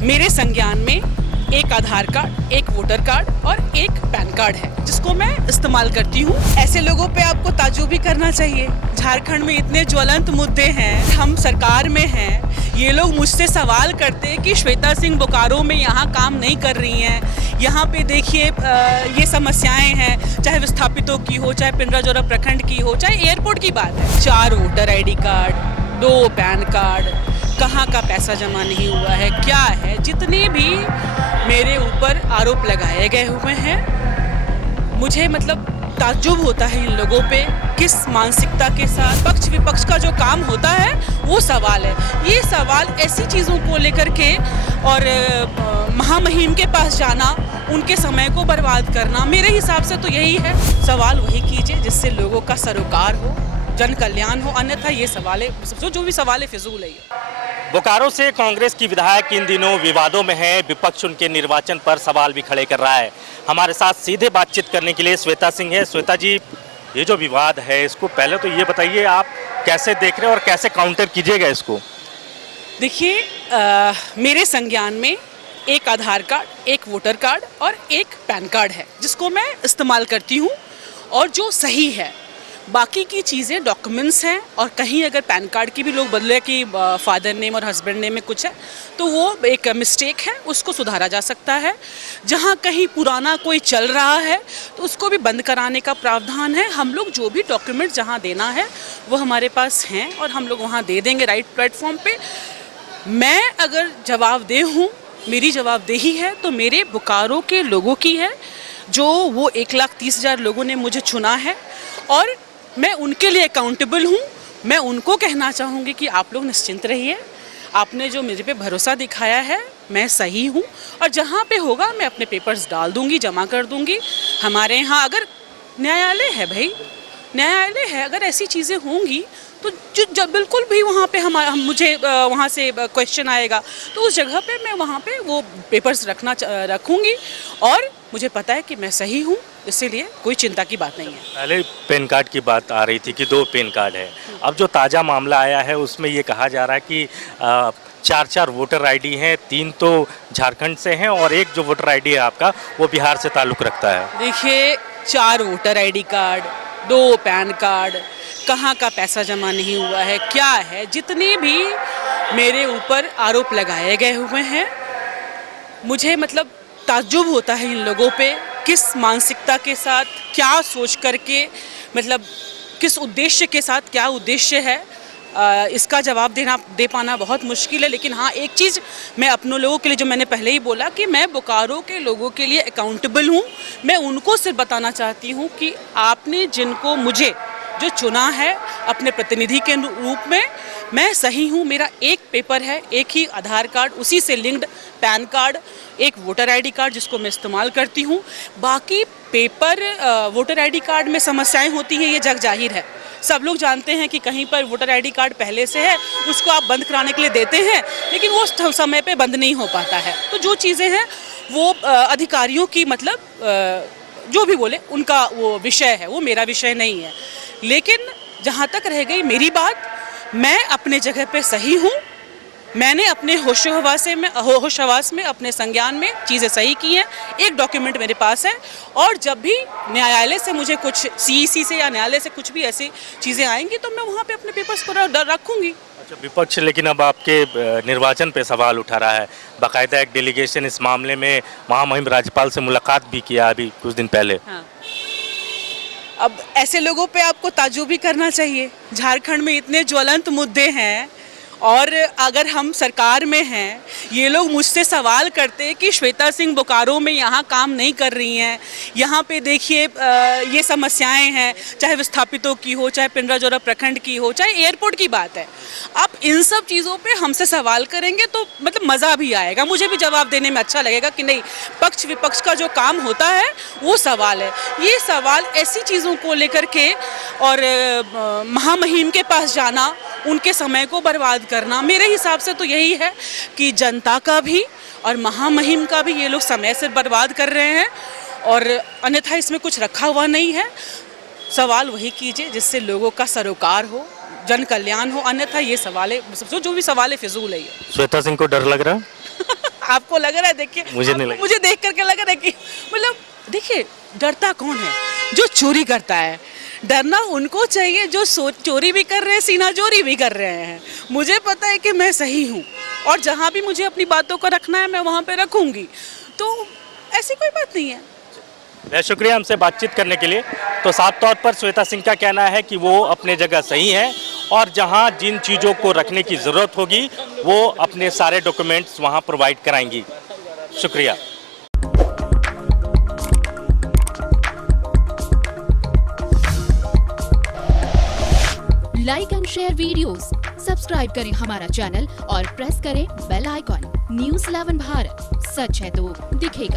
मेरे संज्ञान में एक आधार कार्ड, एक वोटर कार्ड और एक पैन कार्ड है जिसको मैं इस्तेमाल करती हूँ। ऐसे लोगों पे आपको ताज्जुब भी करना चाहिए। झारखंड में इतने ज्वलंत मुद्दे हैं, हम सरकार में हैं, ये लोग मुझसे सवाल करते हैं कि श्वेता सिंह बोकारो में यहाँ काम नहीं कर रही हैं। यहाँ पे देखिए ये समस्याएं हैं, चाहे विस्थापितों की हो, चाहे पिंडराजोरा प्रखंड की हो, चाहे एयरपोर्ट की बात है। 4 voter ID card, 2 pan card, कहाँ का पैसा जमा नहीं हुआ है, क्या है, जितने भी मेरे ऊपर आरोप लगाए गए हुए हैं, मुझे मतलब ताज्जुब होता है इन लोगों पे किस मानसिकता के साथ पक्ष विपक्ष का जो काम होता है वो सवाल है। ये सवाल ऐसी चीज़ों को लेकर के और महामहिम के पास जाना, उनके समय को बर्बाद करना, मेरे हिसाब से तो यही है। सवाल वही कीजिए जिससे लोगों का सरोकार हो, जन कल्याण हो, अन्यथा ये सवाल है जो भी सवाल है फिजूल है। बोकारो से कांग्रेस की विधायक इन दिनों विवादों में है। विपक्ष उनके निर्वाचन पर सवाल भी खड़े कर रहा है। हमारे साथ सीधे बातचीत करने के लिए श्वेता सिंह है। श्वेता जी, ये जो विवाद है इसको पहले तो ये बताइए आप कैसे देख रहे हैं और कैसे काउंटर कीजिएगा इसको? देखिए, मेरे संज्ञान में एक आधार कार्ड, एक वोटर कार्ड और एक पैन कार्ड है जिसको मैं इस्तेमाल करती हूँ और जो सही है। बाकी की चीज़ें डॉक्यूमेंट्स हैं और कहीं अगर पैन कार्ड की भी लोग बदले कि फादर नेम और हस्बैंड नेम में कुछ है तो वो एक मिस्टेक है, उसको सुधारा जा सकता है। जहाँ कहीं पुराना कोई चल रहा है तो उसको भी बंद कराने का प्रावधान है। हम लोग जो भी डॉक्यूमेंट जहाँ देना है वो हमारे पास हैं और हम लोग वहाँ दे देंगे राइट प्लेटफॉर्म पे। मैं अगर जवाबदेह हूँ, मेरी जवाबदेही है तो मेरे बोकारो के लोगों की है, जो वो 1,30,000 लोगों ने मुझे चुना है और मैं उनके लिए अकाउंटेबल हूँ। मैं उनको कहना चाहूँगी कि आप लोग निश्चिंत रहिए, आपने जो मेरे पे भरोसा दिखाया है मैं सही हूँ और जहाँ पे होगा मैं अपने पेपर्स डाल दूँगी, जमा कर दूँगी। हमारे यहाँ अगर न्यायालय है भाई, न्यायालय है, अगर ऐसी चीज़ें होंगी तो जब बिल्कुल भी वहाँ पे हम मुझे वहाँ से क्वेश्चन आएगा तो उस जगह पे मैं वहाँ पे वो पेपर्स रखूँगी और मुझे पता है कि मैं सही हूँ, इसीलिए कोई चिंता की बात नहीं है। पहले पैन कार्ड की बात आ रही थी कि 2 पैन कार्ड है। अब जो ताज़ा मामला आया है उसमें ये कहा जा रहा है कि 4 वोटर ID हैं, 3 तो झारखंड से हैं और एक जो वोटर ID है आपका वो बिहार से ताल्लुक़ रखता है। देखिए, 4 voter ID card, 2 pan card, कहाँ का पैसा जमा नहीं हुआ है, क्या है, जितने भी मेरे ऊपर आरोप लगाए गए हुए हैं, मुझे मतलब ताज्जुब होता है इन लोगों पे किस मानसिकता के साथ, क्या सोच करके, मतलब किस उद्देश्य के साथ, क्या उद्देश्य है, इसका जवाब दे पाना बहुत मुश्किल है। लेकिन हाँ, एक चीज़ मैं अपनों लोगों के लिए, जो मैंने पहले ही बोला कि मैं बोकारो के लोगों के लिए अकाउंटेबल हूँ। मैं उनको सिर्फ बताना चाहती हूँ कि आपने जिनको मुझे जो चुना है अपने प्रतिनिधि के रूप में, मैं सही हूँ। मेरा एक पेपर है, एक ही आधार कार्ड, उसी से लिंक्ड पैन कार्ड, एक वोटर ID कार्ड जिसको मैं इस्तेमाल करती हूँ। बाकी पेपर वोटर ID कार्ड में समस्याएं होती हैं, ये जग जाहिर है। सब लोग जानते हैं कि कहीं पर वोटर ID कार्ड पहले से है, उसको आप बंद कराने के लिए देते हैं, लेकिन वो समय पे बंद नहीं हो पाता है। तो जो चीज़ें हैं वो अधिकारियों की, मतलब जो भी बोले उनका वो विषय है, वो मेरा विषय नहीं है। लेकिन जहाँ तक रह गई मेरी बात, मैं अपने जगह पे सही हूँ। मैंने अपने होश हवास में अपने संज्ञान में चीज़ें सही की हैं। एक डॉक्यूमेंट मेरे पास है और जब भी न्यायालय से मुझे कुछ CEC से या न्यायालय से कुछ भी ऐसी चीज़ें आएंगी तो मैं वहाँ पे अपने पेपर्स को रखूँगी। अच्छा, विपक्ष लेकिन अब आपके निर्वाचन पे सवाल उठा रहा है। बाकायदा एक डेलीगेशन इस मामले में महामहिम राज्यपाल से मुलाकात भी किया अभी कुछ दिन पहले। हाँ। अब ऐसे लोगों पे आपको ताज्जुब भी करना चाहिए। झारखंड में इतने ज्वलंत मुद्दे हैं और अगर हम सरकार में हैं, ये लोग मुझसे सवाल करते हैं कि श्वेता सिंह बोकारो में यहाँ काम नहीं कर रही हैं। यहाँ पे देखिए ये समस्याएं हैं, चाहे विस्थापितों की हो, चाहे पिंडराजोरा प्रखंड की हो, चाहे एयरपोर्ट की बात है। आप इन सब चीज़ों पे हमसे सवाल करेंगे तो मतलब मज़ा भी आएगा, मुझे भी जवाब देने में अच्छा लगेगा कि नहीं, पक्ष विपक्ष का जो काम होता है वो सवाल है। ये सवाल ऐसी चीज़ों को लेकर के और महामहिम के पास जाना, उनके समय को बर्बाद करना, मेरे हिसाब से तो यही है कि जनता का भी और महामहिम का भी ये लोग समय से बर्बाद कर रहे हैं और अन्यथा इसमें कुछ रखा हुआ नहीं है। सवाल वही कीजिए जिससे लोगों का सरोकार हो, जन कल्याण हो, अन्यथा ये सवाल है जो भी सवाल है फिजूल है। श्वेता सिंह को डर लग रहा है? आपको लग रहा है? देखिए, मुझे नहीं आपको लगा। मुझे देख करके लग रहा है कि मतलब देखिए, डरता कौन है? जो चोरी करता है। डरना उनको चाहिए जो चोरी भी कर रहे हैं, सीना चोरी भी कर रहे हैं। मुझे पता है कि मैं सही हूँ और जहाँ भी मुझे अपनी बातों को रखना है मैं वहाँ पे रखूँगी, तो ऐसी कोई बात नहीं है। बहुत शुक्रिया हमसे बातचीत करने के लिए। तो साफ तौर पर श्वेता सिंह का कहना है कि वो अपने जगह सही है और जहां जिन चीज़ों को रखने की ज़रूरत होगी वो अपने सारे डॉक्यूमेंट्स वहां प्रोवाइड कराएंगी। शुक्रिया। Like and share videos, subscribe करें हमारा चैनल और प्रेस करें बेल आइकॉन। न्यूज़ 11 भारत, सच है तो दिखेगा।